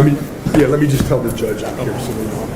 Let me just tell the judge out here so they know.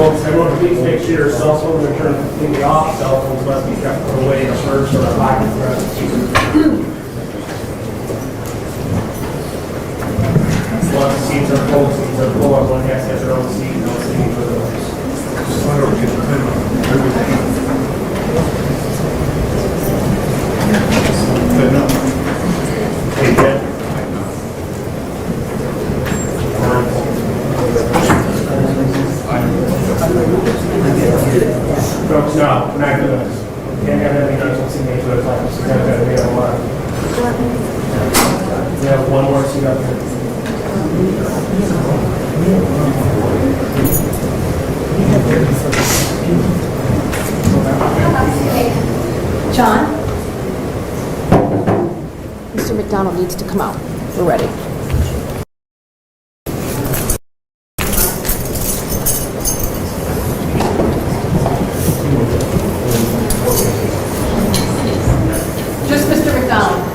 Folks, everyone please make sure your cell phones are turned completely off. Cell phones must be kept put away in a purse or a pocket throughout the season. Once the seats are full, everyone has to have their own seat, no seating for the others. Hey, Jen. Folks, no, we're not doing this. Can't have any additional seating for the time. So we have a lot. We have one more seat up here. John? Mr. McDonald needs to come out. We're ready. Just Mr. McDonald.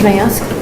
Can I ask?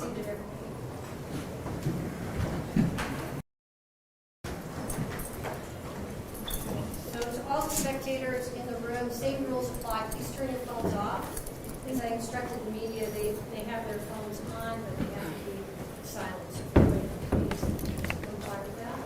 seated, everybody. So to all the spectators in the room, same rules apply. Please turn your phones off. As I instructed the media, they have their phones on, but they have to be silent. So if you're waiting, please comply with that.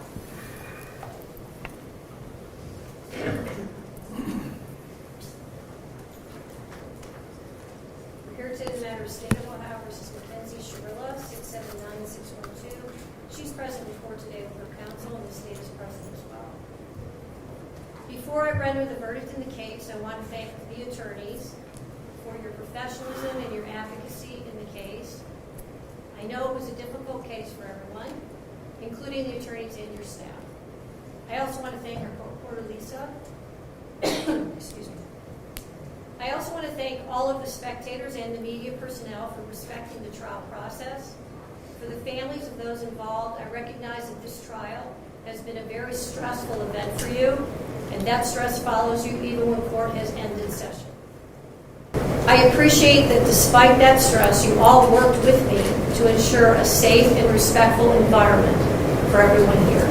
We're here today in the matter of State of Ohio versus Mackenzie Shirilla, 679-612. She's present in court today with her counsel, and the state is present as well. Before I render the verdict in the case, I want to thank the attorneys for your professionalism and your advocacy in the case. I know it was a difficult case for everyone, including the attorneys and your staff. I also want to thank our court reporter, Lisa. Excuse me. I also want to thank all of the spectators and the media personnel for respecting the trial process. For the families of those involved, I recognize that this trial has been a very stressful event for you, and that stress follows you even when court has ended session. I appreciate that despite that stress, you all worked with me to ensure a safe and respectful environment for everyone here.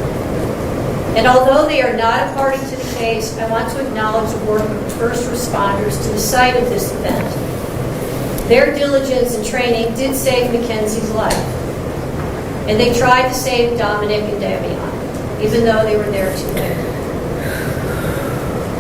And although they are not a party to the case, I want to acknowledge the work of the first responders to the site of this event. Their diligence and training did save Mackenzie's life. And they tried to save Dominic and Davion, even though they were there too late.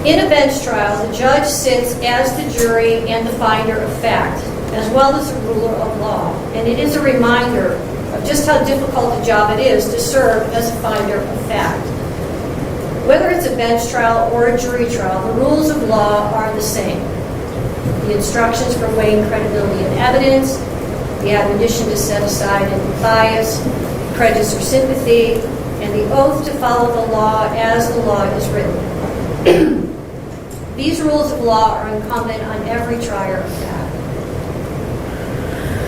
In a bench trial, the judge sits as the jury and the finder of fact, as well as the ruler of law. And it is a reminder of just how difficult a job it is to serve as a finder of fact. Whether it's a bench trial or a jury trial, the rules of law are the same. The instructions for weighing credibility and evidence, the admonition to set aside any bias, prejudice or sympathy, and the oath to follow the law as the law is written. These rules of law are incumbent on every trier of fact.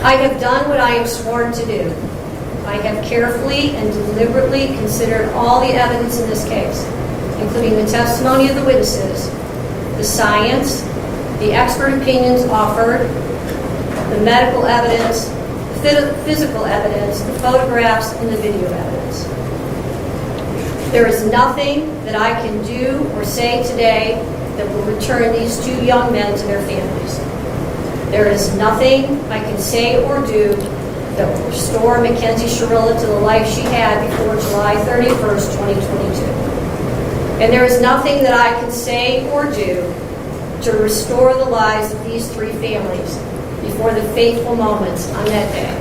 I have done what I am sworn to do. I have carefully and deliberately considered all the evidence in this case, including the testimony of the witnesses, the science, the expert opinions offered, the medical evidence, the physical evidence, the photographs, and the video evidence. There is nothing that I can do or say today that will return these two young men to their families. There is nothing I can say or do that will restore Mackenzie Shirilla to the life she had before July 31st, 2022. And there is nothing that I can say or do to restore the lives of these three families before the fateful moments on that day.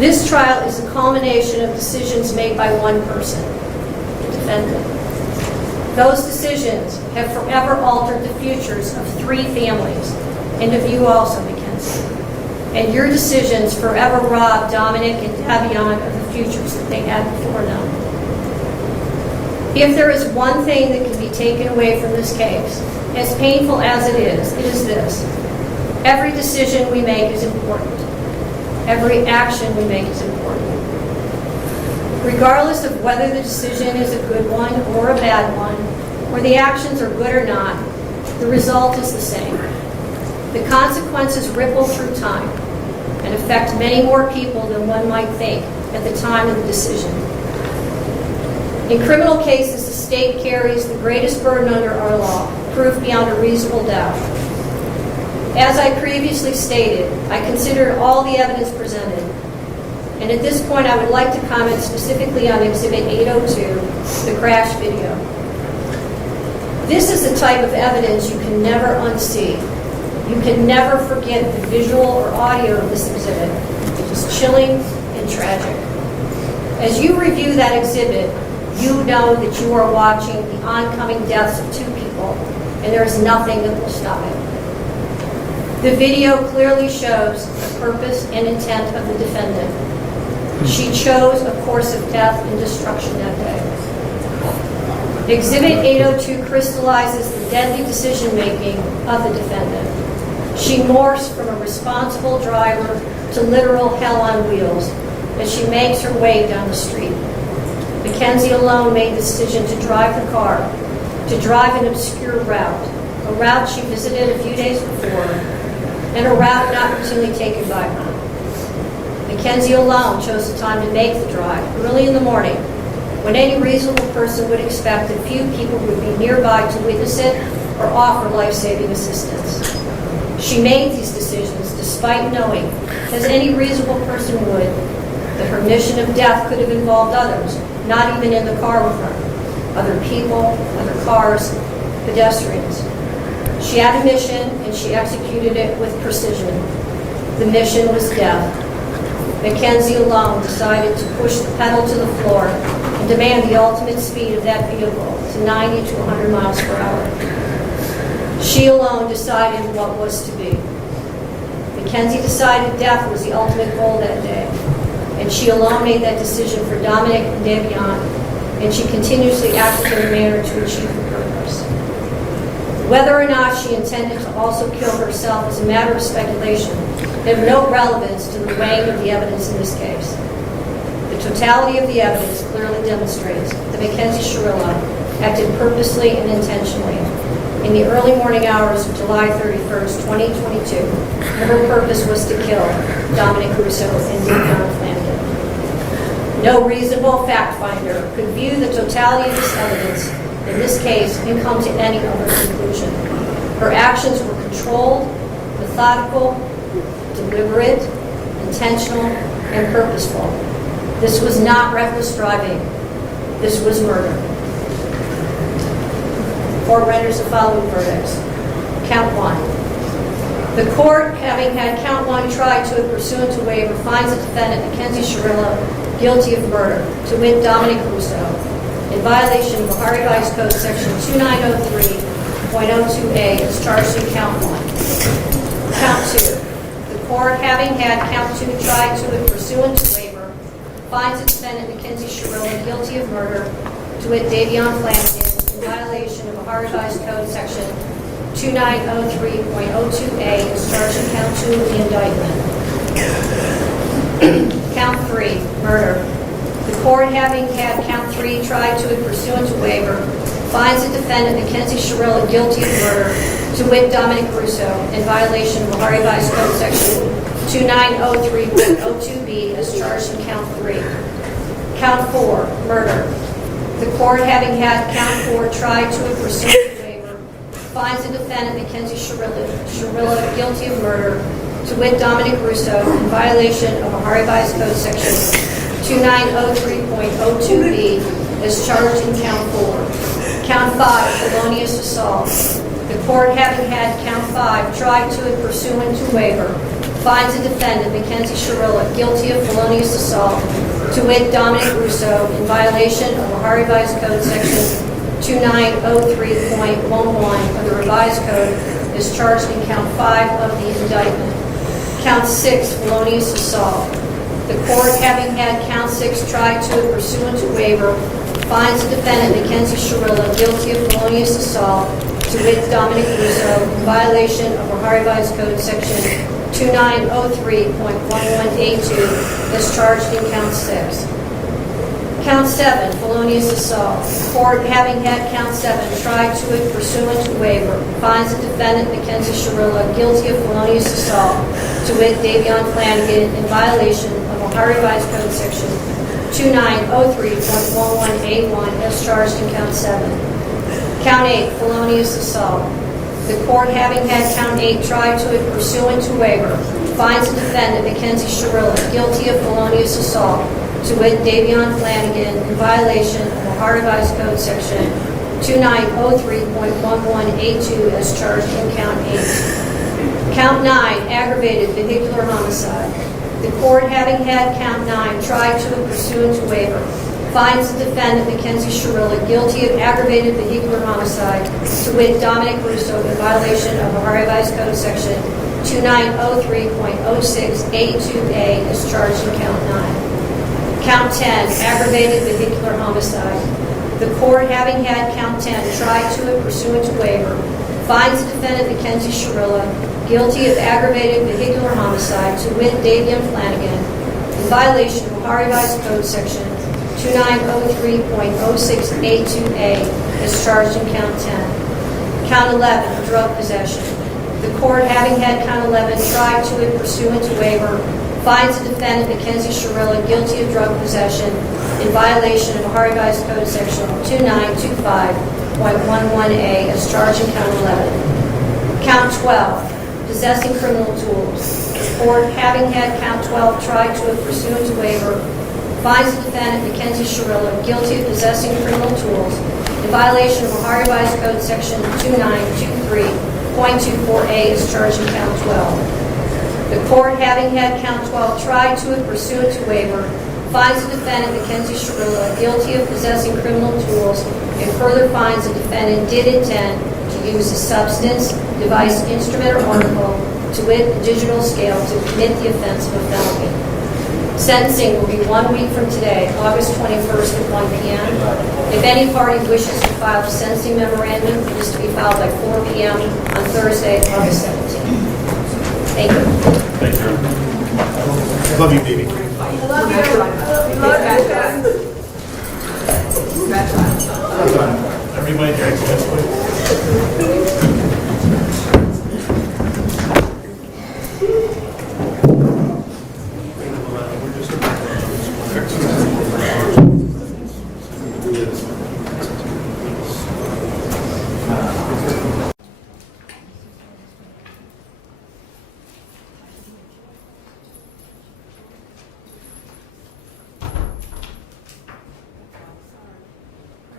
This trial is a culmination of decisions made by one person, the defendant. Those decisions have forever altered the futures of three families, and of you also, Mackenzie. And your decisions forever robbed Dominic and Davion of the futures that they had before them. If there is one thing that can be taken away from this case, as painful as it is this. Every decision we make is important. Every action we make is important. Regardless of whether the decision is a good one or a bad one, or the actions are good or not, the result is the same. The consequences ripple through time and affect many more people than one might think at the time of the decision. In criminal cases, the state carries the greatest burden under our law, proof beyond a reasonable doubt. As I previously stated, I considered all the evidence presented. And at this point, I would like to comment specifically on Exhibit 802, the crash video. This is the type of evidence you can never unsee. You can never forget the visual or audio of this exhibit. It is chilling and tragic. As you review that exhibit, you know that you are watching the oncoming deaths of two people, and there is nothing that will stop it. The video clearly shows the purpose and intent of the defendant. She chose a course of death and destruction that day. Exhibit 802 crystallizes the deadly decision-making of the defendant. She morphs from a responsible driver to literal hell on wheels as she makes her way down the street. Mackenzie alone made the decision to drive the car, to drive an obscure route, a route she visited a few days before, and a route not routinely taken by her. Mackenzie alone chose the time to make the drive, early in the morning, when any reasonable person would expect that few people would be nearby to witness it or offer life-saving assistance. She made these decisions despite knowing, as any reasonable person would, that her mission of death could have involved others, not even in the car with her, other people, other cars, pedestrians. She had a mission, and she executed it with precision. The mission was death. Mackenzie alone decided to push the pedal to the floor and demand the ultimate speed of that vehicle to 90 to 100 miles per hour. She alone decided what was to be. Mackenzie decided death was the ultimate goal that day, and she alone made that decision for Dominic and Davion, and she continuously acted in a manner to achieve her purpose. Whether or not she intended to also kill herself is a matter of speculation. They have no relevance to the weighing of the evidence in this case. The totality of the evidence clearly demonstrates that Mackenzie Shirilla acted purposely and intentionally in the early morning hours of July 31st, 2022, and her purpose was to kill Dominic Russo and Davion Flanagan. No reasonable fact finder could view the totality of this evidence in this case and come to any other conclusion. Her actions were controlled, methodical, deliberate, intentional, and purposeful. This was not reckless driving. This was murder. Court renders the following verdicts. Count 1. The court, having had count 1 tried to it pursuant to waiver, finds the defendant, Mackenzie Shirilla, guilty of murder, to wit Dominic Russo, in violation of Ohio Revised Code Section 2903.02a, as charged in count 1. Count 2. The court, having had count 2 tried to it pursuant to waiver, finds the defendant, Mackenzie Shirilla, guilty of murder, to wit Davion Flanagan, in violation of Ohio Revised Code Section 2903.02a, as charged in count 2 of the indictment. Count 3, murder. The court, having had count 3 tried to it pursuant to waiver, finds the defendant, Mackenzie Shirilla, guilty of murder, to wit Dominic Russo, in violation of Ohio Revised Code Section 2903.02b, as charged in count 3. Count 4, murder. The court, having had count 4 tried to it pursuant to waiver, finds the defendant, Mackenzie Shirilla, guilty of murder, to wit Dominic Russo, in violation of Ohio Revised Code Section 2903.02b, as charged in count 4. Count 5, felonious assault. The court, having had count 5 tried to it pursuant to waiver, finds the defendant, Mackenzie Shirilla, guilty of felonious assault, to wit Dominic Russo, in violation of Ohio Revised Code Section 2903.11 of the Revised Code, as charged in count 5 of the indictment. Count 6, felonious assault. The court, having had count 6 tried to it pursuant to waiver, finds the defendant, Mackenzie Shirilla, guilty of felonious assault, to wit Dominic Russo, in violation of Ohio Revised Code Section 2903.11a2, as charged in count 6. Count 7, felonious assault. The court, having had count 7 tried to it pursuant to waiver, finds the defendant, Mackenzie Shirilla, guilty of felonious assault, to wit Davion Flanagan, in violation of Ohio Revised Code Section 2903.11a1, as charged in count 7. Count 8, felonious assault. The court, having had count 8 tried to it pursuant to waiver, finds the defendant, Mackenzie Shirilla, guilty of felonious assault, to wit Davion Flanagan, in violation of Ohio Revised Code Section 2903.11a2, as charged in count 8. Count 9, aggravated vehicular homicide. The court, having had count 9 tried to it pursuant to waiver, finds the defendant, Mackenzie Shirilla, guilty of aggravated vehicular homicide, to wit Dominic Russo, in violation of Ohio Revised Code Section 2903.06a2a, as charged in count 9. Count 10, aggravated vehicular homicide. The court, having had count 10 tried to it pursuant to waiver, finds the defendant, Mackenzie Shirilla, guilty of aggravated vehicular homicide, to wit Davion Flanagan, in violation of Ohio Revised Code Section 2903.06a2a, as charged in count 10. Count 11, drug possession. The court, having had count 11 tried to it pursuant to waiver, finds the defendant, Mackenzie Shirilla, guilty of drug possession in violation of Ohio Revised Code Section 2925.11a as charged in count 11. Count 12, possessing criminal tools. The court, having had count 12 tried to it pursuant to waiver, finds the defendant, Mackenzie Shirilla, guilty of possessing criminal tools in violation of Ohio Revised Code Section 2923.24a as charged in count 12. The court, having had count 12 tried to it pursuant to waiver, finds the defendant, Mackenzie Shirilla, guilty of possessing criminal tools and further finds the defendant did intend to use a substance, device, instrument, or article, to wit, a digital scale, to commit the offense of a felony. Sentencing will be 1 week from today, August 21st at 1 p.m. If any party wishes to file a sentencing memorandum, it is to be filed by 4 p.m. on Thursday, August 17th. Thank you. Thank you. Love you, baby. Everybody drinks this, please.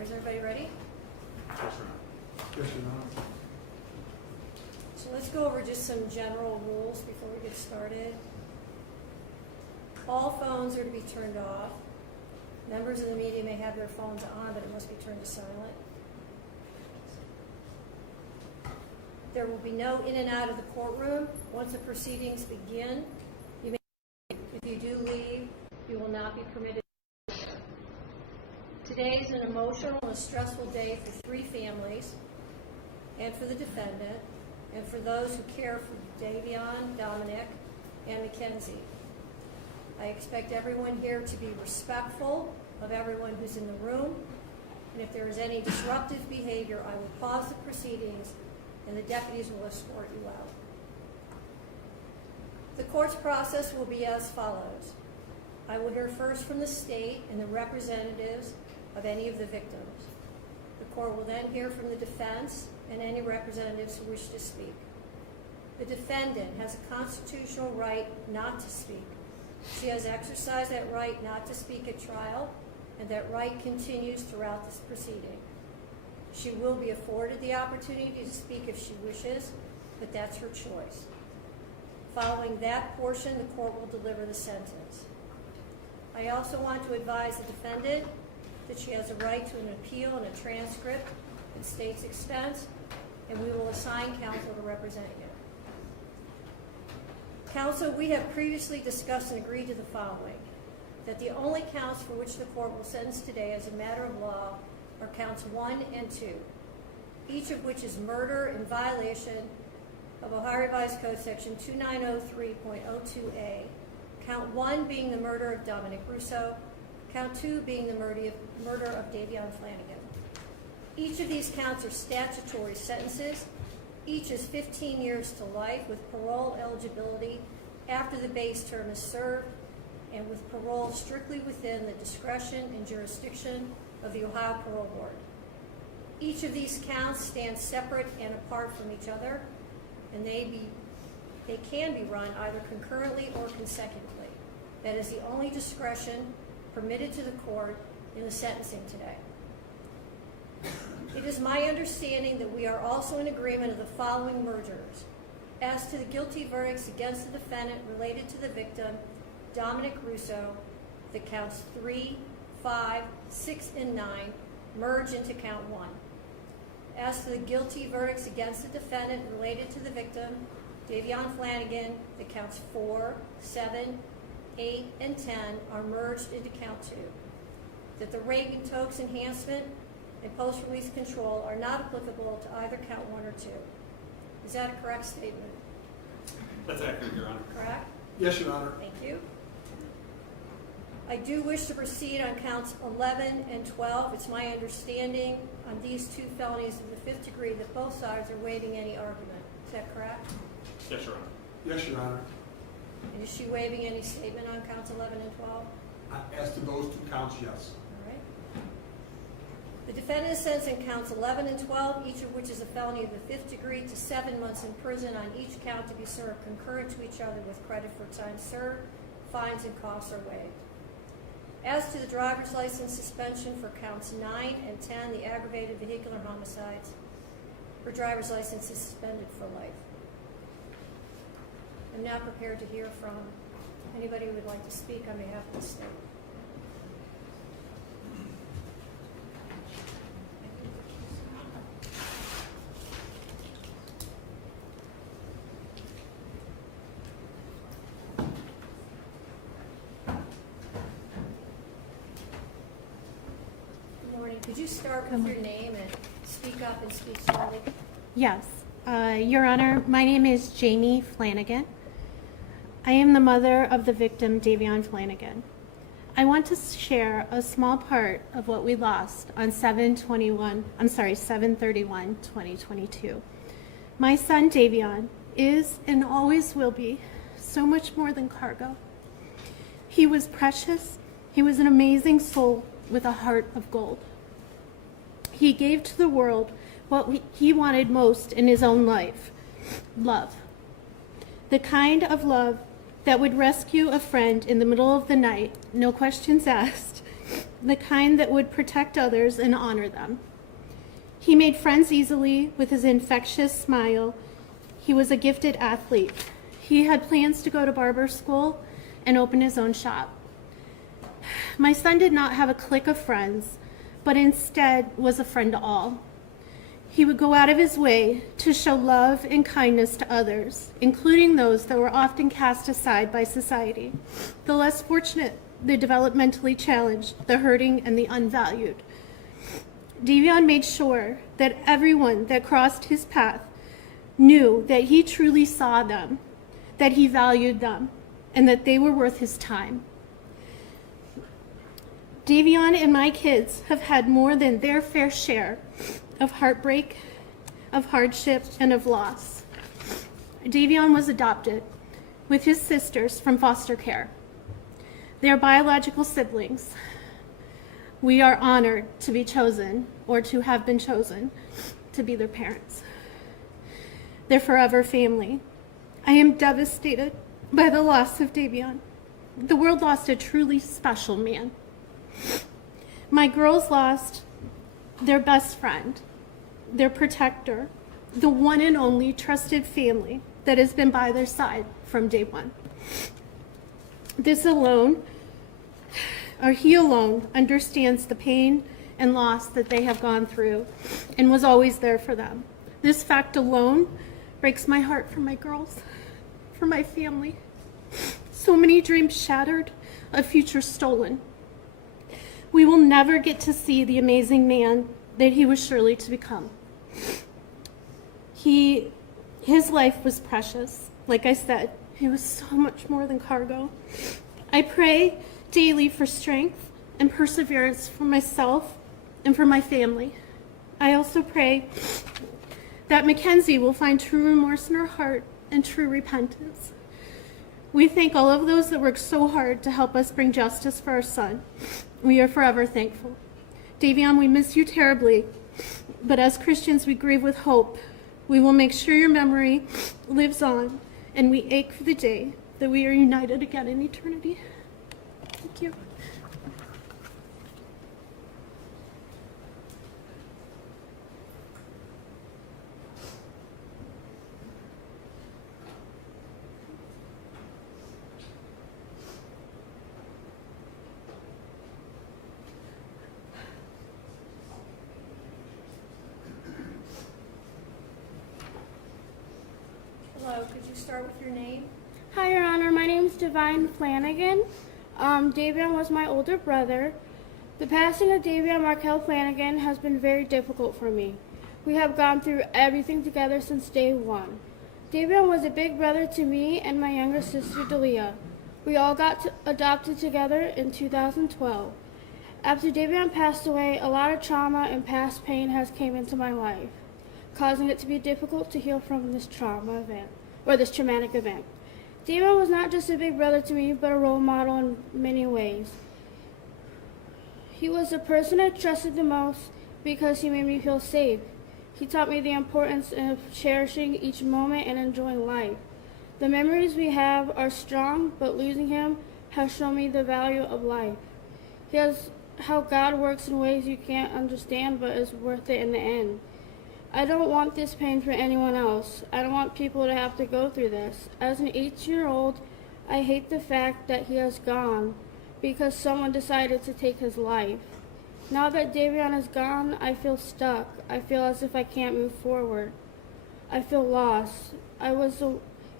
Is everybody ready? So let's go over just some general rules before we get started. All phones are to be turned off. Members of the media may have their phones on, but it must be turned to silent. There will be no in and out of the courtroom. Once the proceedings begin, you may, if you do leave, you will not be permitted. Today is an emotional and stressful day for 3 families, and for the defendant, and for those who care for Davion, Dominic, and Mackenzie. I expect everyone here to be respectful of everyone who's in the room, and if there is any disruptive behavior, I will pause the proceedings and the deputies will escort you out. The court's process will be as follows. I will hear first from the state and the representatives of any of the victims. The court will then hear from the defense and any representatives who wish to speak. The defendant has a constitutional right not to speak. She has exercised that right not to speak at trial, and that right continues throughout this proceeding. She will be afforded the opportunity to speak if she wishes, but that's her choice. Following that portion, the court will deliver the sentence. I also want to advise the defendant that she has a right to an appeal and a transcript at state's expense, and we will assign counsel to represent you. Counsel, we have previously discussed and agreed to the following: that the only counts for which the court will sentence today as a matter of law are counts 1 and 2, each of which is murder in violation of Ohio Revised Code Section 2903.02a, count 1 being the murder of Dominic Russo, count 2 being the murder of Davion Flanagan. Each of these counts are statutory sentences. Each is 15 years to life with parole eligibility after the base term is served, and with parole strictly within the discretion and jurisdiction of the Ohio Parole Board. Each of these counts stands separate and apart from each other, and they can be run either concurrently or consecutively. That is the only discretion permitted to the court in the sentencing today. It is my understanding that we are also in agreement of the following mergers. As to the guilty verdicts against the defendant related to the victim, Dominic Russo, the counts 3, 5, 6, and 9 merge into count 1. As to the guilty verdicts against the defendant related to the victim, Davion Flanagan, the counts 4, 7, 8, and 10 are merged into count 2. That the Reagan-Tokes enhancement and post-release control are not applicable to either count 1 or 2. Is that a correct statement? That's accurate, Your Honor. Correct? Yes, Your Honor. Thank you. I do wish to proceed on counts 11 and 12. It's my understanding on these 2 felonies of the 5th degree that both sides are waiving any argument. Is that correct? Yes, Your Honor. Yes, Your Honor. And is she waiving any statement on counts 11 and 12? As to those two counts, yes. All right. The defendant is sentencing counts 11 and 12, each of which is a felony of the 5th degree, to 7 months in prison on each count to be served concurrent to each other with credit for time served. Fines and costs are waived. As to the driver's license suspension for counts 9 and 10, the aggravated vehicular homicides, her driver's license is suspended for life. I'm now prepared to hear from anybody who would like to speak on behalf of the state. Good morning. Could you start with your name and speak up and speak slowly? Yes. Your Honor, my name is Jamie Flanagan. I am the mother of the victim, Davion Flanagan. I want to share a small part of what we lost on 7/31/2022. My son, Davion, is and always will be so much more than cargo. He was precious. He was an amazing soul with a heart of gold. He gave to the world what he wanted most in his own life: love. The kind of love that would rescue a friend in the middle of the night, no questions asked. The kind that would protect others and honor them. He made friends easily with his infectious smile. He was a gifted athlete. He had plans to go to barber school and open his own shop. My son did not have a clique of friends, but instead was a friend to all. He would go out of his way to show love and kindness to others, including those that were often cast aside by society, the less fortunate, the developmentally challenged, the hurting, and the unvalued. Davion made sure that everyone that crossed his path knew that he truly saw them, that he valued them, and that they were worth his time. Davion and my kids have had more than their fair share of heartbreak, of hardship, and of loss. Davion was adopted with his sisters from foster care. They are biological siblings. We are honored to be chosen, or to have been chosen, to be their parents. They're forever family. I am devastated by the loss of Davion. The world lost a truly special man. My girls lost their best friend, their protector, the one and only trusted family that has been by their side from day one. This alone, or he alone, understands the pain and loss that they have gone through and was always there for them. This fact alone breaks my heart for my girls, for my family. So many dreams shattered, a future stolen. We will never get to see the amazing man that he was surely to become. His life was precious. Like I said, he was so much more than cargo. I pray daily for strength and perseverance for myself and for my family. I also pray that Mackenzie will find true remorse in her heart and true repentance. We thank all of those that worked so hard to help us bring justice for our son. We are forever thankful. Davion, we miss you terribly, but as Christians, we grieve with hope. We will make sure your memory lives on, and we ache for the day that we are united again in eternity. Thank you. Hello, could you start with your name? Hi, Your Honor. My name is Davion Flanagan. Davion was my older brother. The passing of Davion Markel Flanagan has been very difficult for me. We have gone through everything together since day one. Davion was a big brother to me and my younger sister, Delia. We all got adopted together in 2012. After Davion passed away, a lot of trauma and past pain has came into my life. causing it to be difficult to heal from this trauma event, or this traumatic event. Davion was not just a big brother to me, but a role model in many ways. He was the person I trusted the most because he made me feel safe. He taught me the importance of cherishing each moment and enjoying life. The memories we have are strong, but losing him has shown me the value of life. He has how God works in ways you can't understand, but is worth it in the end. I don't want this pain for anyone else. I don't want people to have to go through this. As an 18-year-old, I hate the fact that he has gone because someone decided to take his life. Now that Davion is gone, I feel stuck. I feel as if I can't move forward. I feel lost.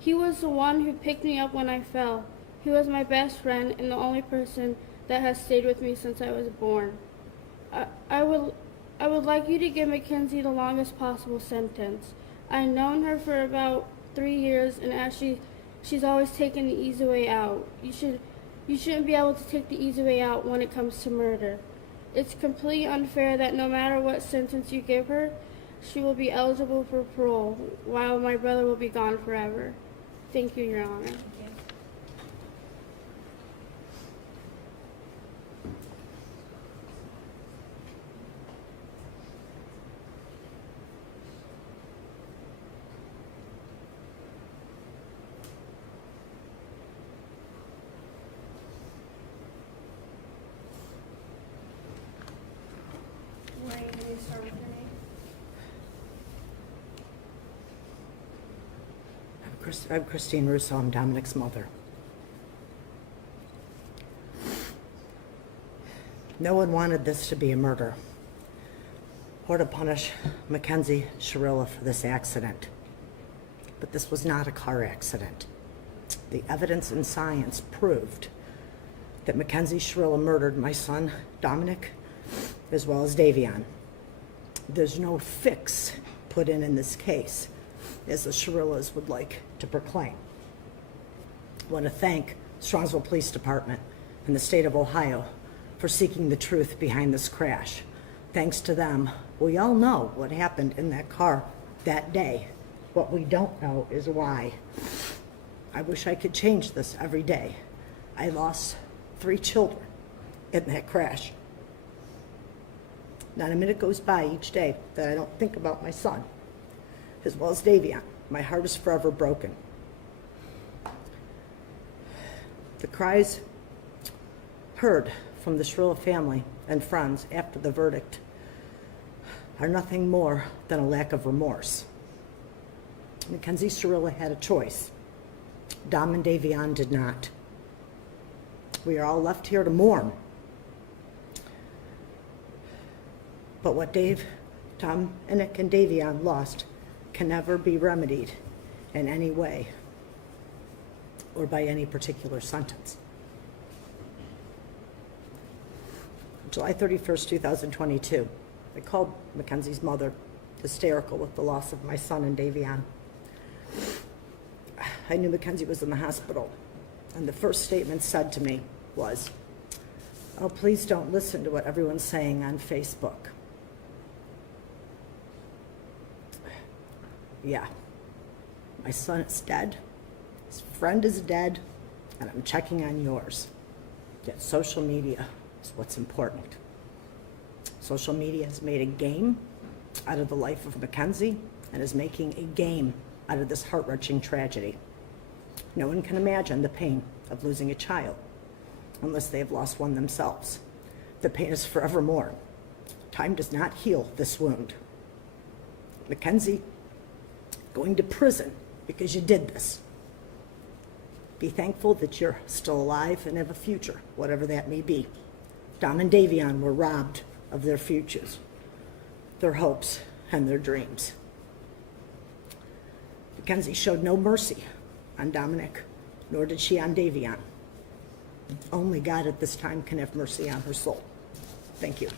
He was the one who picked me up when I fell. He was my best friend and the only person that has stayed with me since I was born. I would like you to give Mackenzie the longest possible sentence. I've known her for about 3 years, and as she's always taken the easy way out. You shouldn't be able to take the easy way out when it comes to murder. It's completely unfair that no matter what sentence you give her, she will be eligible for parole, while my brother will be gone forever. Thank you, Your Honor. I'm Christine Russo. I'm Dominic's mother. No one wanted this to be a murder or to punish Mackenzie Shirilla for this accident. But this was not a car accident. The evidence and science proved that Mackenzie Shirilla murdered my son, Dominic, as well as Davion. There's no fix put in this case, as the Shirillas would like to proclaim. I want to thank Strongsville Police Department and the state of Ohio for seeking the truth behind this crash. Thanks to them, we all know what happened in that car that day. What we don't know is why. I wish I could change this every day. I lost 3 children in that crash. Not a minute goes by each day that I don't think about my son, as well as Davion. My heart is forever broken. The cries heard from the Shirilla family and friends after the verdict are nothing more than a lack of remorse. Mackenzie Shirilla had a choice. Dom and Davion did not. We are all left here to mourn. But what Dominic and Davion lost can never be remedied in any way or by any particular sentence. July 31st, 2022, I called Mackenzie's mother, hysterical with the loss of my son and Davion. I knew Mackenzie was in the hospital, and the first statement said to me was, "Oh, please don't listen to what everyone's saying on Facebook." Yeah, my son is dead, his friend is dead, and I'm checking on yours. Yet social media is what's important. Social media has made a game out of the life of Mackenzie and is making a game out of this heart-wrenching tragedy. No one can imagine the pain of losing a child unless they have lost one themselves. The pain is forevermore. Time does not heal this wound. Mackenzie, going to prison because you did this. Be thankful that you're still alive and have a future, whatever that may be. Dom and Davion were robbed of their futures, their hopes, and their dreams. Mackenzie showed no mercy on Dominic, nor did she on Davion. Only God at this time can have mercy on her soul. Thank you.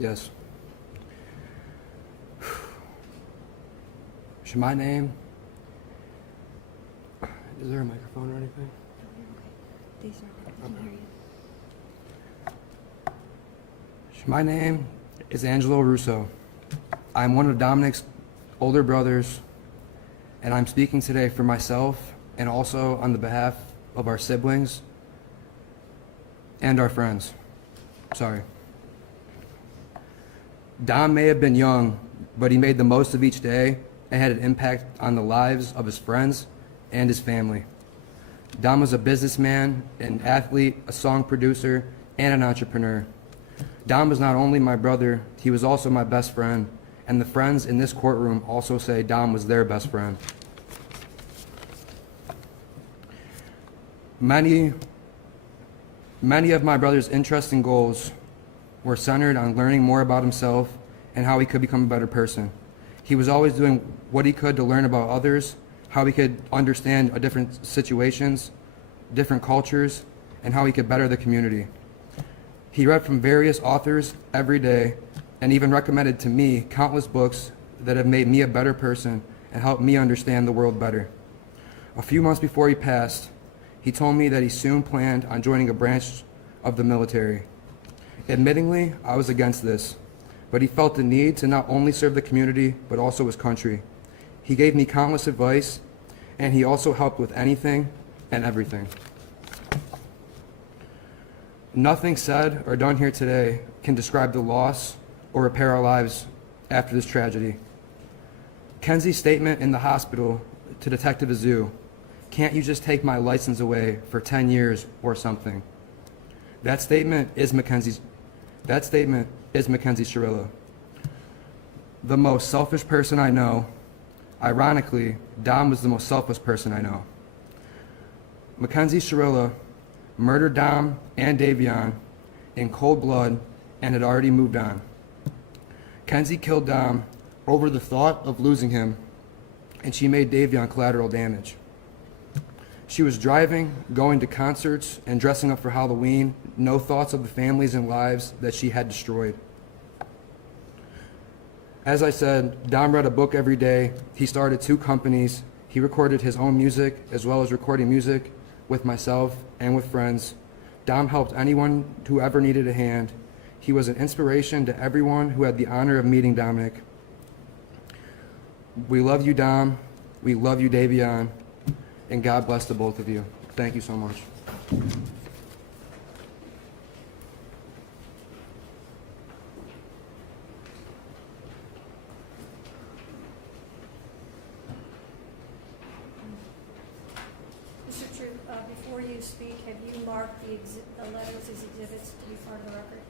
Yes. Should my name... Is there a microphone or anything? My name is Angelo Russo. I'm one of Dominic's older brothers, and I'm speaking today for myself and also on the behalf of our siblings and our friends. Sorry. Dom may have been young, but he made the most of each day and had an impact on the lives of his friends and his family. Dom was a businessman, an athlete, a song producer, and an entrepreneur. Dom was not only my brother, he was also my best friend, and the friends in this courtroom also say Dom was their best friend. Many of my brother's interests and goals were centered on learning more about himself and how he could become a better person. He was always doing what he could to learn about others, how he could understand different situations, different cultures, and how he could better the community. He read from various authors every day and even recommended to me countless books that have made me a better person and helped me understand the world better. A few months before he passed, he told me that he soon planned on joining a branch of the military. Admittingly, I was against this, but he felt the need to not only serve the community, but also his country. He gave me countless advice, and he also helped with anything and everything. Nothing said or done here today can describe the loss or repair our lives after this tragedy. Kenzie's statement in the hospital to Detective Azu, "Can't you just take my license away for 10 years or something?" That statement is Mackenzie Shirilla. The most selfish person I know. Ironically, Dom was the most selfless person I know. Mackenzie Shirilla murdered Dom and Davion in cold blood and had already moved on. Kenzie killed Dom over the thought of losing him, and she made Davion collateral damage. She was driving, going to concerts, and dressing up for Halloween, no thoughts of the families and lives that she had destroyed. As I said, Dom read a book every day. He started 2 companies. He recorded his own music as well as recording music with myself and with friends. Dom helped anyone who ever needed a hand. He was an inspiration to everyone who had the honor of meeting Dominic. We love you, Dom. We love you, Davion. And God bless the both of you. Thank you so much. Mr. Troop, before you speak, have you marked the letters as exhibits to be part of the record?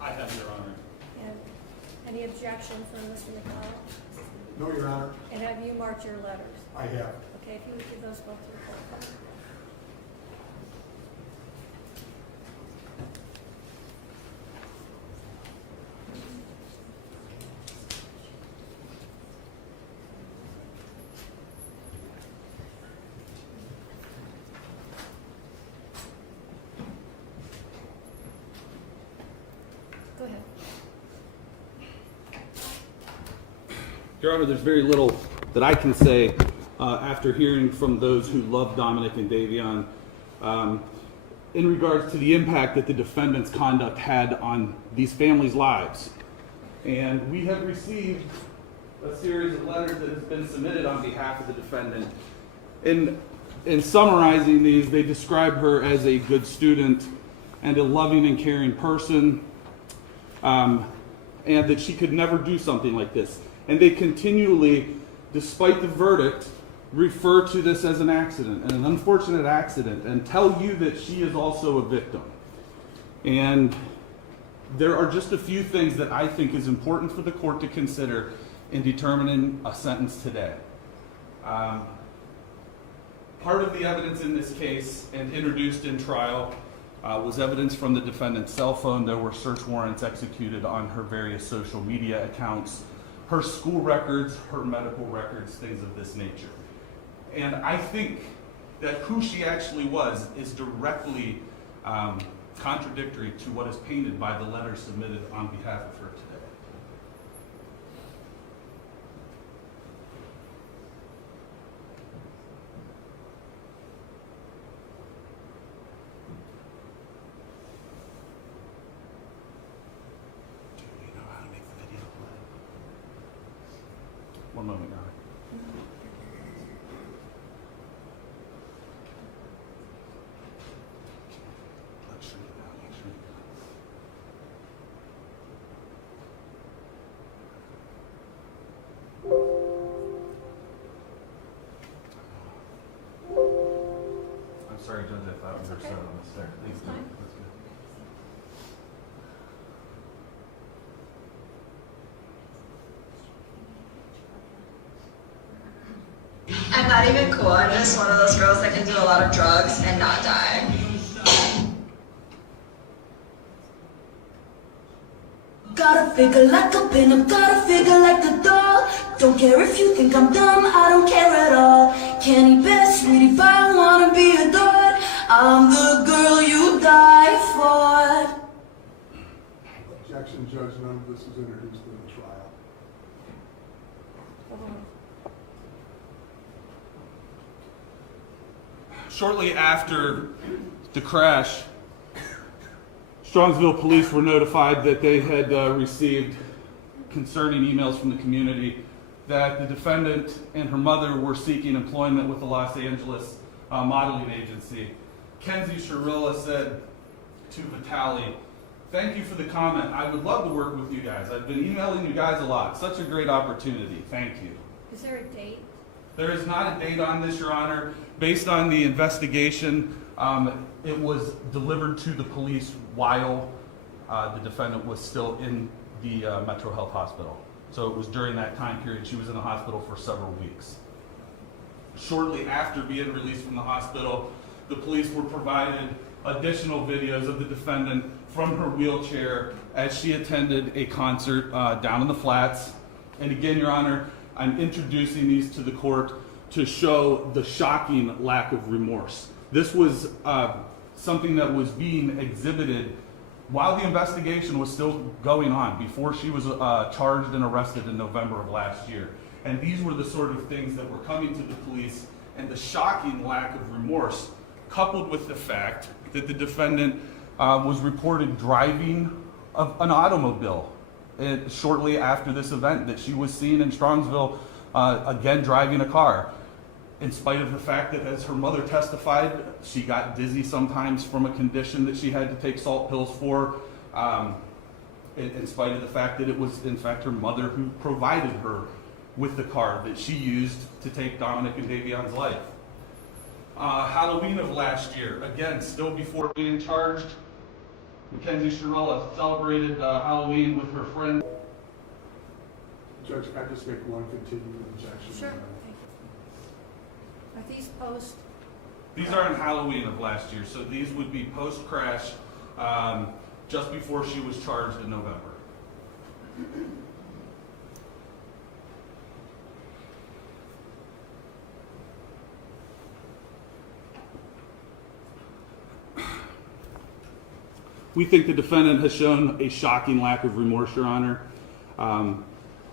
I have, Your Honor. And any objection from Mr. McDonald? No, Your Honor, And have you marked your letters? I have. Okay, if you would give those both to the clerk. Go ahead. Your Honor, there's very little that I can say after hearing from those who love Dominic and Davion in regards to the impact that the defendant's conduct had on these families' lives. And we have received a series of letters that has been submitted on behalf of the defendant. In summarizing these, they describe her as a good student and a loving and caring person, and that she could never do something like this. And they continually, despite the verdict, refer to this as an accident, and an unfortunate accident, and tell you that she is also a victim. And there are just a few things that I think is important for the court to consider in determining a sentence today. Part of the evidence in this case and introduced in trial was evidence from the defendant's cell phone. There were search warrants executed on her various social media accounts, her school records, her medical records, things of this nature. And I think that who she actually was is directly contradictory to what is painted by the letter submitted on behalf of her today. Do you know how to make the video play? One moment, Your Honor. Let's shoot it out. Let's shoot it out. I'm sorry, Judge, I thought we were set on this there. Thank you. fine. That's good. I'm not even cool. I'm just one of those girls that can do a lot of drugs and not die. Gotta figure like a pin, I'm gotta figure like a doll. Don't care if you think I'm dumb, I don't care at all. Candy best, sweetie pie, wanna be adored. I'm the girl you die for. Objection, Judge, none of this was introduced in the trial. Shortly after the crash, Strongsville police were notified that they had received concerning emails from the community that the defendant and her mother were seeking employment with the Los Angeles modeling agency. Mackenzie Shirilla said to Vitali, "Thank you for the comment. I would love to work with you guys. I've been emailing you guys a lot. Such a great opportunity. Thank you." Is there a date? There is not a date on this, Your Honor. Based on the investigation, it was delivered to the police while the defendant was still in the Metro Health Hospital. So it was during that time period. She was in the hospital for several weeks. Shortly after being released from the hospital, the police were provided additional videos of the defendant from her wheelchair as she attended a concert down in the Flats. And again, Your Honor, I'm introducing these to the court to show the shocking lack of remorse. This was something that was being exhibited while the investigation was still going on, before she was charged and arrested in November of last year. And these were the sort of things that were coming to the police, and the shocking lack of remorse, coupled with the fact that the defendant was reported driving an automobile shortly after this event, that she was seen in Strongsville again driving a car. In spite of the fact that, as her mother testified, she got dizzy sometimes from a condition that she had to take salt pills for, in spite of the fact that it was, in fact, her mother who provided her with the car that she used to take Dominic and Davion's life. Halloween of last year, again, still before being charged, Mackenzie Shirilla celebrated Halloween with her friend. Judge, can I just make one continuing objection? Sure. Are these post? These aren't Halloween of last year, so these would be post-crash, just before she was charged in November. We think the defendant has shown a shocking lack of remorse, Your Honor.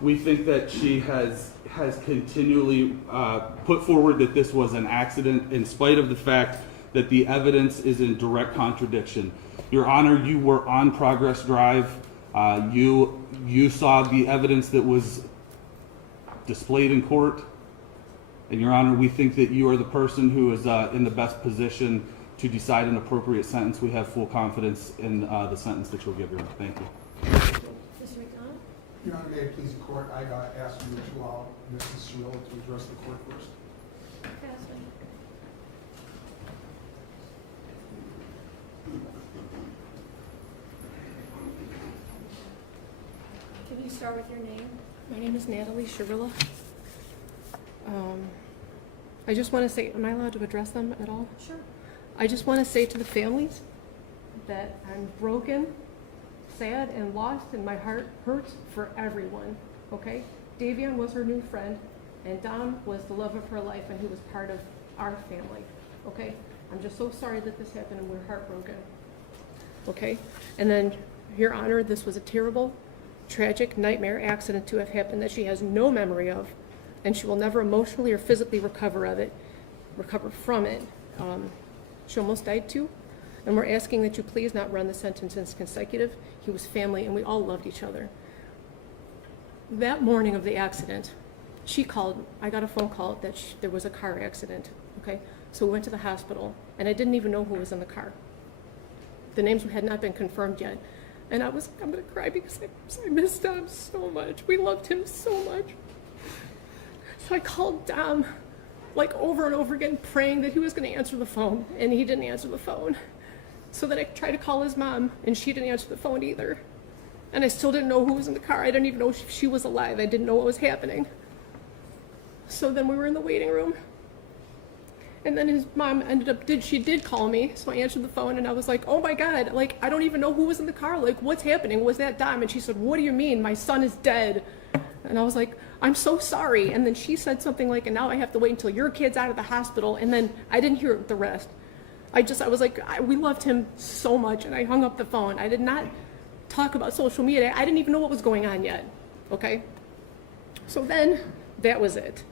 We think that she has continually put forward that this was an accident, in spite of the fact that the evidence is in direct contradiction. Your Honor, you were on Progress Drive. You saw the evidence that was displayed in court. And Your Honor, we think that you are the person who is in the best position to decide an appropriate sentence. We have full confidence in the sentence that you'll give, Your Honor. Thank you. Mr. McDonough? Your Honor, may it please the court, I asked you to allow Mrs. Shirilla to address the court first. Kathleen? Can you start with your name? My name is Natalie Shirilla. I just want to say, am I allowed to address them at all? Sure. I just want to say to the families that I'm broken, sad, and lost, and my heart hurts for everyone, okay? Davion was her new friend, and Dom was the love of her life, and he was part of our family, okay? I'm just so sorry that this happened, and we're heartbroken. okay? And then, Your Honor, this was a terrible, tragic nightmare accident to have happened that she has no memory of, and she will never emotionally or physically recover from it. She almost died too, and we're asking that you please not run the sentence as consecutive. He was family, and we all loved each other. That morning of the accident, she called, I got a phone call that there was a car accident, okay? So we went to the hospital, and I didn't even know who was in the car. The names had not been confirmed yet. And I'm gonna cry because I missed Dom so much. We loved him so much. So I called Dom, like over and over again, praying that he was gonna answer the phone, and he didn't answer the phone. So then I tried to call his mom, and she didn't answer the phone either. And I still didn't know who was in the car. I didn't even know if she was alive. I didn't know what was happening. So then we were in the waiting room. And then his mom she did call me, so I answered the phone, and I was like, oh my God, like, I don't even know who was in the car, like, what's happening, was that Dom? And she said, what do you mean, my son is dead? And I was like, I'm so sorry. And then she said something like, and now I have to wait until your kid's out of the hospital, and then I didn't hear the rest. I was like, we loved him so much, and I hung up the phone. I did not talk about social media. I didn't even know what was going on yet, okay? So then, that was it.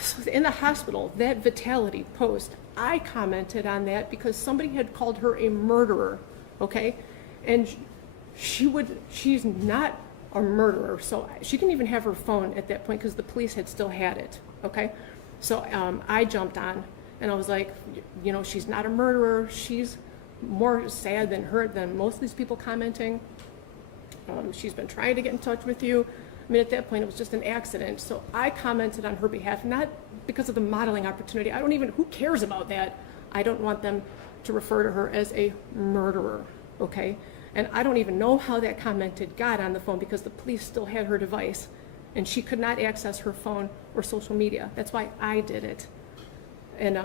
So in the hospital, that Vitality post, I commented on that because somebody had called her a murderer, okay? And she's not a murderer, so she didn't even have her phone at that point because the police had still had it, okay? So I jumped on, and I was like, you know, she's not a murderer. She's more sad than hurt than most of these people commenting. She's been trying to get in touch with you. I mean, at that point, it was just an accident. So I commented on her behalf, not because of the modeling opportunity. Who cares about that? I don't want them to refer to her as a murderer, okay? And I don't even know how that comment got on the phone because the police still had her device and she could not access her phone or social media. That's why I did it. And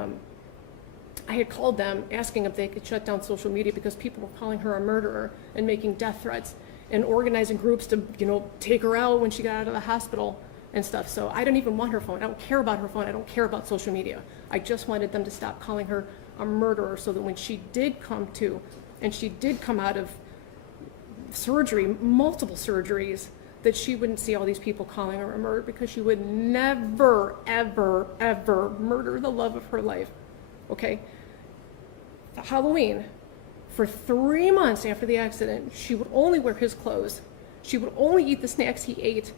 I had called them asking if they could shut down social media because people were calling her a murderer and making death threats and organizing groups to, you know, take her out when she got out of the hospital and stuff. So I don't even want her phone. I don't care about her phone. I don't care about social media. I just wanted them to stop calling her a murderer so that when she did come to, and she did come out of surgery, multiple surgeries, that she wouldn't see all these people calling her a murderer because she would never, ever, ever murder the love of her life, okay? Halloween, for 3 months after the accident, she would only wear his clothes. She would only eat the snacks he ate.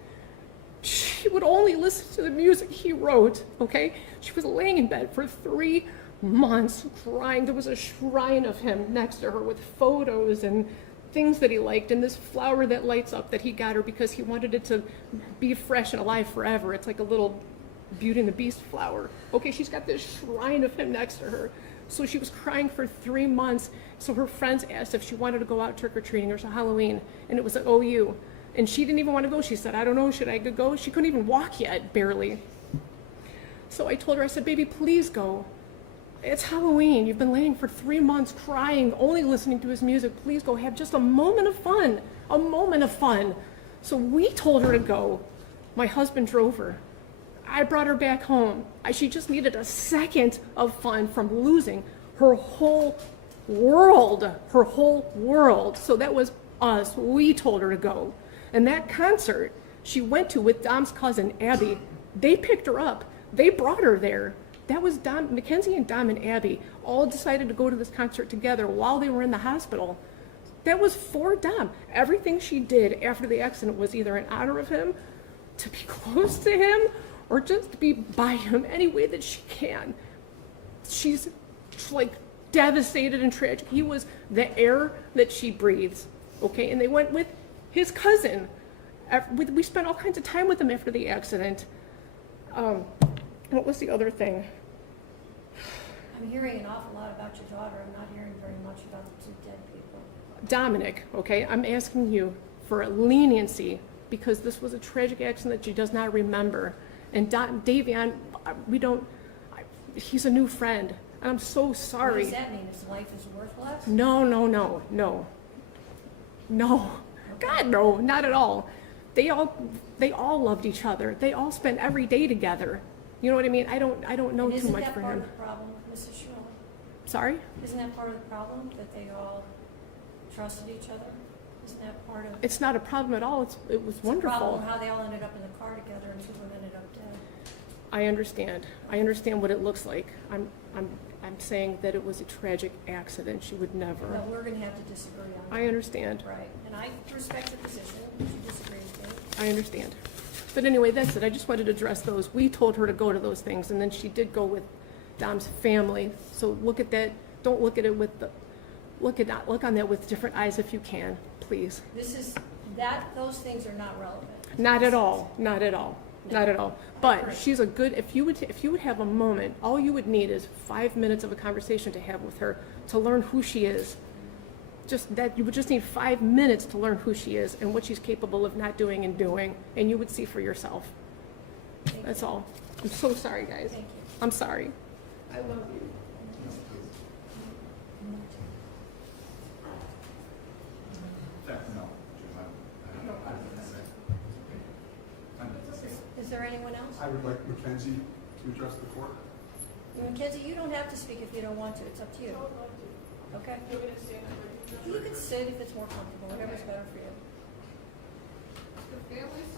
She would only listen to the music he wrote, okay? She was laying in bed for 3 months crying. There was a shrine of him next to her with photos and things that he liked and this flower that lights up that he got her because he wanted it to be fresh and alive forever. It's like a little Beauty and the Beast flower. Okay, she's got this shrine of him next to her. So she was crying for 3 months. So her friends asked if she wanted to go out trick-or-treating or Halloween, and it was at OU. And she didn't even want to go. She said, I don't know, should I go? She couldn't even walk yet, barely. So I told her, I said, baby, please go. It's Halloween. You've been laying for 3 months crying, only listening to his music. Please go have just a moment of fun, a moment of fun. So we told her to go. My husband drove her. I brought her back home. She just needed a second of fun from losing her whole world, So that was us. We told her to go. And that concert she went to with Dom's cousin, Abby, they picked her up. They brought her there. That was Dom, Mackenzie and Dom and Abby all decided to go to this concert together while they were in the hospital. That was for Dom. Everything she did after the accident was either in honor of him, to be close to him, or just to be by him any way that she can. She's like devastated and tragic. He was the air that she breathes, okay? And they went with his cousin. We spent all kinds of time with him after the accident. What was the other thing? I'm hearing an awful lot about your daughter. I'm not hearing very much about the 2 dead people. Dominic, okay, I'm asking you for leniency because this was a tragic accident that she does not remember. And Davion, he's a new friend. And I'm so sorry. What does that mean? His life is worthless? No. God, no, not at all. They all loved each other. They all spent every day together. You know what I mean? I don't know too much for him. Isn't that part of the problem, Mrs. Shirilla? Sorry? Isn't that part of the problem, that they all trusted each other? Isn't that part of? It's not a problem at all. It was It's a wonderful. problem how they all ended up in the car together and two of them ended up dead. I understand. I understand what it looks like. I'm saying that it was a tragic accident. She would never. No, we're gonna have to disagree on that. I understand. Right, and I respect the position, but you disagree with me. I understand. But anyway, that's it. I just wanted to address those. We told her to go to those things, and then she did go with Dom's family. So look at that. Don't look at it with the, look on that with different eyes if you can, please. Those things are not relevant. Not at all. Not at all. Not at all. But she's a good, if you would have a moment, all you would need is 5 minutes of a conversation to have with her to learn who she is. Just that, you would just need 5 minutes to learn who she is and what she's capable of not doing and doing, and you would see for yourself. That's all. I'm so sorry, guys. Thank you. I'm sorry. I love you. Is there anyone else? I would like Mackenzie to address the court. Mackenzie, you don't have to speak if you don't want to. It's up to you. Okay? You can sit if it's more comfortable, whatever's better for you. The families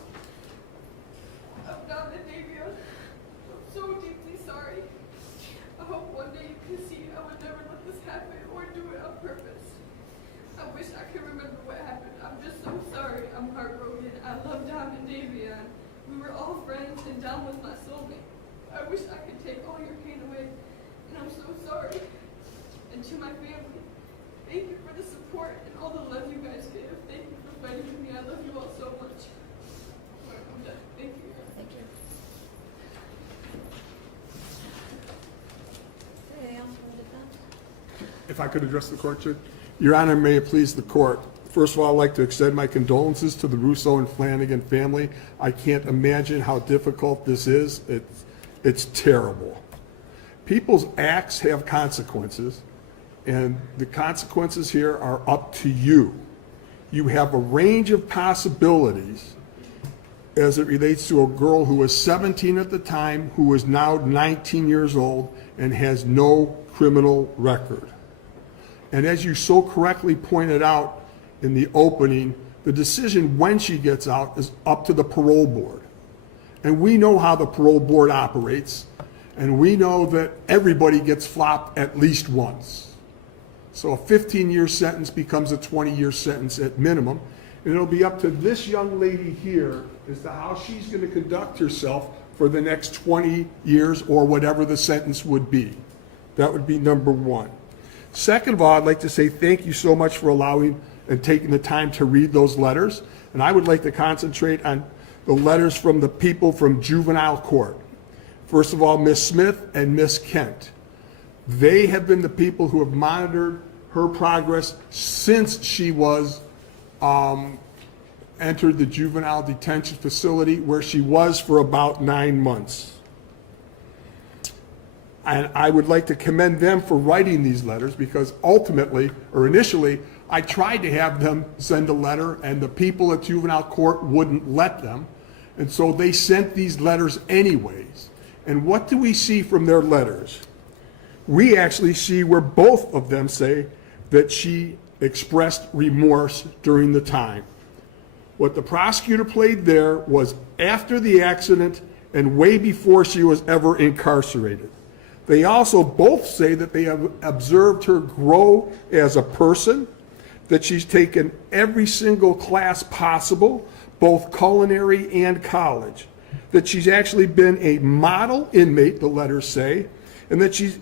of Dom and Davion, I'm so deeply sorry. I hope one day you can see I would never let this happen or do it on purpose. I wish I could remember what happened. I'm just so sorry. I'm heartbroken. I love Dom and Davion. We were all friends and Dom was my soulmate. I wish I could take all your pain away, and I'm so sorry. And to my family, thank you for the support and all the love you guys give. Thank you for fighting for me. I love you all so much. I'm done. Thank you. Thank you. Anything else from the defense? If I could address the court, Judge. Your Honor, may it please the court. First of all, I'd like to extend my condolences to the Russo and Flanagan family. I can't imagine how difficult this is. It's terrible. People's acts have consequences, and the consequences here are up to you. You have a range of possibilities as it relates to a girl who was 17 at the time, who is now 19 years old and has no criminal record. And as you so correctly pointed out in the opening, the decision when she gets out is up to the parole board. And we know how the parole board operates, and we know that everybody gets flopped at least once. So a 15-year sentence becomes a 20-year sentence at minimum, and it'll be up to this young lady here as to how she's going to conduct herself for the next 20 years or whatever the sentence would be. That would be number one. Second of all, I'd like to say thank you so much for allowing and taking the time to read those letters. And I would like to concentrate on the letters from the people from juvenile court. First of all, Miss Smith and Miss Kent. They have been the people who have monitored her progress since she was entered the juvenile detention facility, where she was for about 9 months. And I would like to commend them for writing these letters, because ultimately, or initially, I tried to have them send a letter, and the people at juvenile court wouldn't let them. And so they sent these letters anyways. And what do we see from their letters? We actually see where both of them say that she expressed remorse during the time. What the prosecutor played there was after the accident and way before she was ever incarcerated. They also both say that they have observed her grow as a person, that she's taken every single class possible, both culinary and college, that she's actually been a model inmate, the letters say, and that she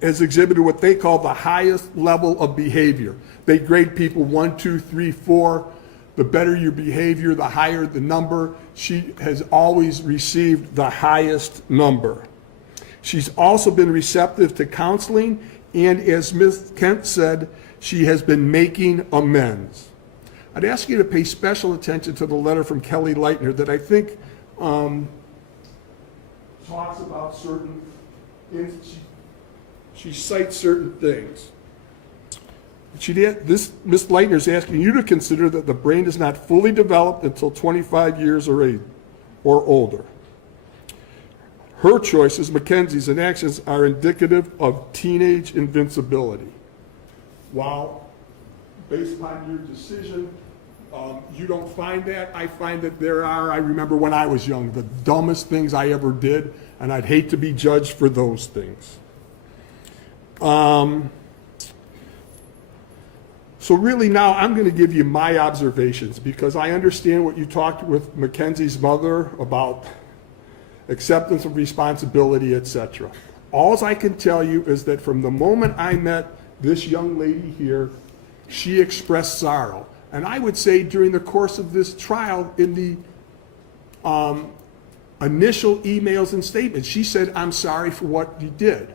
has exhibited what they call the highest level of behavior. They grade people 1, 2, 3, 4. The better your behavior, the higher the number. She has always received the highest number. She's also been receptive to counseling, and as Ms. Kent said, she has been making amends. I'd ask you to pay special attention to the letter from Kelly Leitner that I think talks about certain, she cites certain things. Ms. Leitner is asking you to consider that the brain is not fully developed until 25 years or older. Her choices, Mackenzie's, and actions are indicative of teenage invincibility. While, based upon your decision, you don't find that, I find that there are, I remember when I was young, the dumbest things I ever did, and I'd hate to be judged for those things. So really now I'm going to give you my observations, because I understand what you talked with Mackenzie's mother about acceptance of responsibility, etc. All I can tell you is that from the moment I met this young lady here, she expressed sorrow. And I would say during the course of this trial, in the initial emails and statements, she said, "I'm sorry for what you did."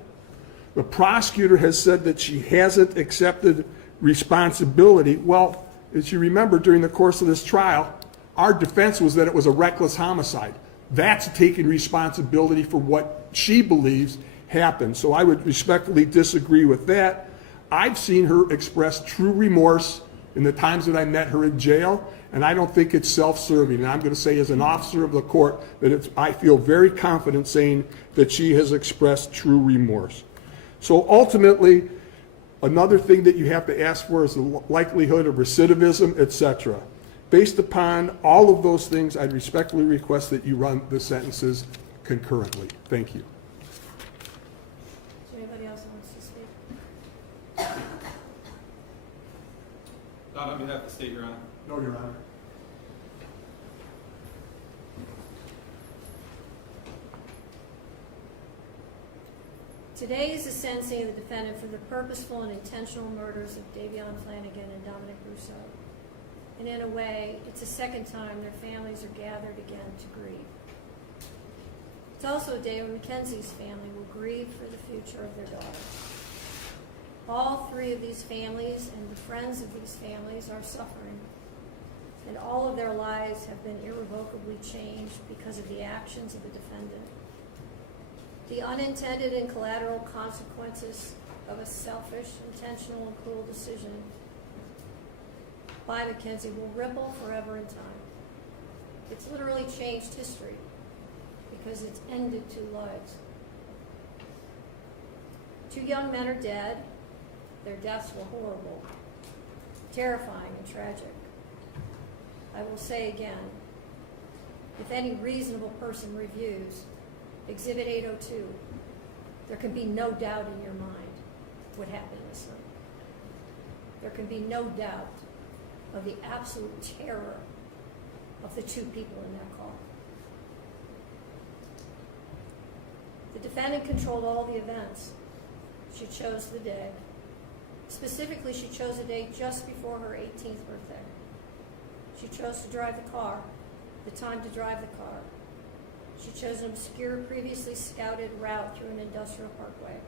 The prosecutor has said that she hasn't accepted responsibility. Well, as you remember, during the course of this trial, our defense was that it was a reckless homicide. That's taking responsibility for what she believes happened. So I would respectfully disagree with that. I've seen her express true remorse in the times that I met her in jail, and I don't think it's self-serving. And I'm going to say, as an officer of the court, that I feel very confident saying that she has expressed true remorse. So ultimately, another thing that you have to ask for is the likelihood of recidivism, etc. Based upon all of those things, I'd respectfully request that you run the sentences concurrently. Thank you. Is there anybody else who wants to speak? Not on behalf of the state, Your Honor. No, Your Honor. Today is the sentencing of the defendant for the purposeful and intentional murders of Davion Flanagan and Dominic Russo. And in a way, it's the second time their families are gathered again to grieve. It's also a day when Mackenzie's family will grieve for the future of their daughter. All three of these families and the friends of these families are suffering, and all of their lives have been irrevocably changed because of the actions of the defendant. The unintended and collateral consequences of a selfish, intentional, and cruel decision by Mackenzie will ripple forever in time. It's literally changed history because it's ended two lives. Two young men are dead. Their deaths were horrible, terrifying, and tragic. I will say again, if any reasonable person reviews Exhibit 802, there can be no doubt in your mind what happened this night. There can be no doubt of the absolute terror of the two people in that car. The defendant controlled all the events. She chose the day. Specifically, she chose a day just before her 18th birthday. She chose to drive the car, the time to drive the car. She chose an obscure, previously scouted route through an industrial parkway.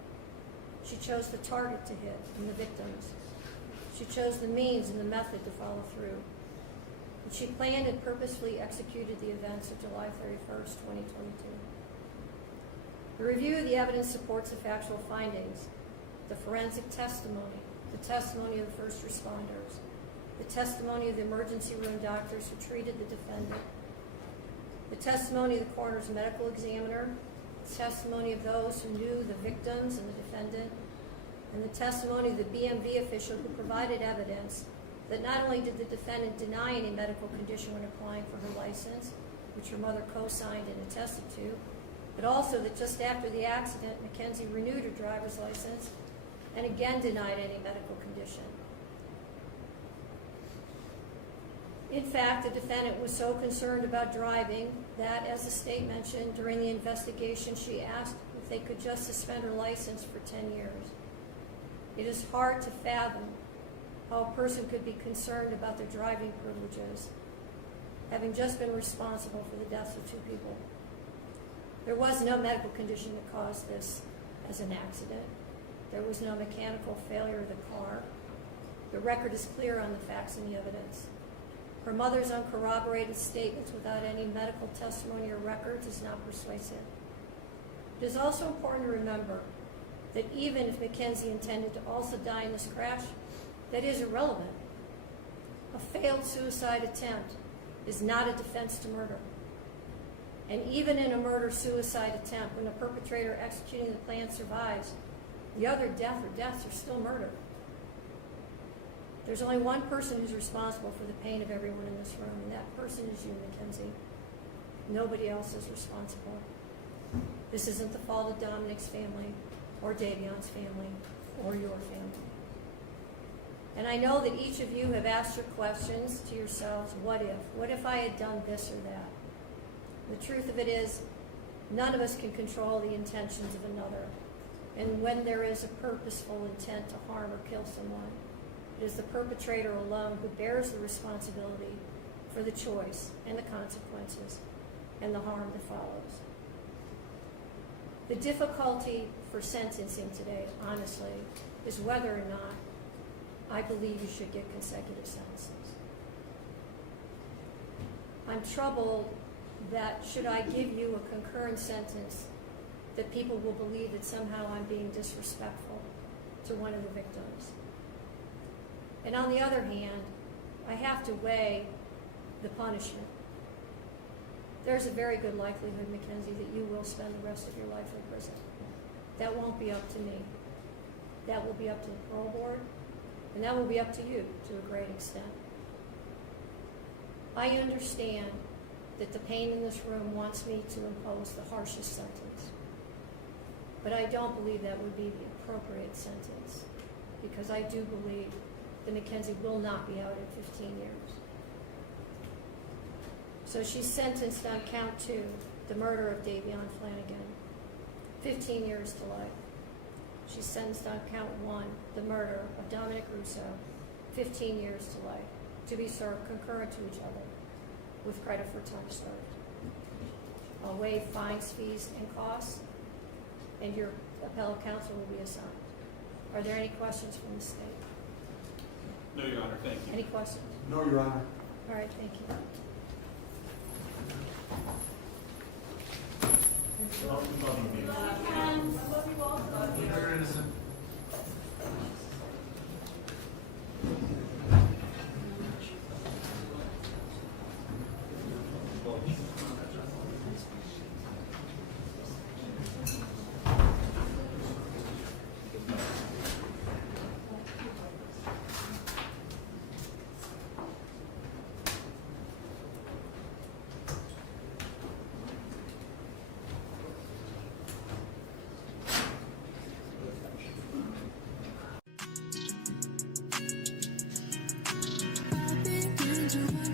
She chose the target to hit and the victims. She chose the means and the method to follow through. And she planned and purposefully executed the events of July 31st, 2022. The review of the evidence supports the factual findings, the forensic testimony, the testimony of the first responders, the testimony of the emergency room doctors who treated the defendant, the testimony of the coroner's medical examiner, the testimony of those who knew the victims and the defendant, and the testimony of the BMV official who provided evidence that not only did the defendant deny any medical condition when applying for her license, which her mother co-signed and attested to, but also that just after the accident, Mackenzie renewed her driver's license and again denied any medical condition. In fact, the defendant was so concerned about driving that, as the state mentioned, during the investigation, she asked if they could just suspend her license for 10 years. It is hard to fathom how a person could be concerned about their driving privileges, having just been responsible for the deaths of two people. There was no medical condition that caused this as an accident. There was no mechanical failure of the car. The record is clear on the facts and the evidence. Her mother's uncorroborated statements without any medical testimony or records is not persuasive. It is also important to remember that even if Mackenzie intended to also die in this crash, that is irrelevant. A failed suicide attempt is not a defense to murder. And even in a murder-suicide attempt, when the perpetrator executing the plan survives, the other death or deaths are still murder. There's only one person who's responsible for the pain of everyone in this room, and that person is you, Mackenzie. Nobody else is responsible. This isn't the fault of Dominic's family, or Davion's family, or your family. And I know that each of you have asked your questions to yourselves, what if? What if I had done this or that? The truth of it is, none of us can control the intentions of another. And when there is a purposeful intent to harm or kill someone, it is the perpetrator alone who bears the responsibility for the choice and the consequences and the harm that follows. The difficulty for sentencing today, honestly, is whether or not I believe you should get consecutive sentences. I'm troubled that should I give you a concurrent sentence, that people will believe that somehow I'm being disrespectful to one of the victims. And on the other hand, I have to weigh the punishment. There's a very good likelihood, Mackenzie, that you will spend the rest of your life in prison. That won't be up to me. That will be up to the parole board, and that will be up to you to a great extent. I understand that the pain in this room wants me to impose the harshest sentence. But I don't believe that would be the appropriate sentence, because I do believe that Mackenzie will not be out at 15 years. So she's sentenced on count 2, the murder of Davion Flanagan, 15 years to life. She's sentenced on count 1, the murder of Dominic Russo, 15 years to life, to be served concurrent to each other with credit for time served. I'll waive fines, fees, and costs, and your appellate counsel will be assigned. Are there any questions from the state? No, Your Honor, thank you. Any questions? No, Your Honor. All right, thank you. I've been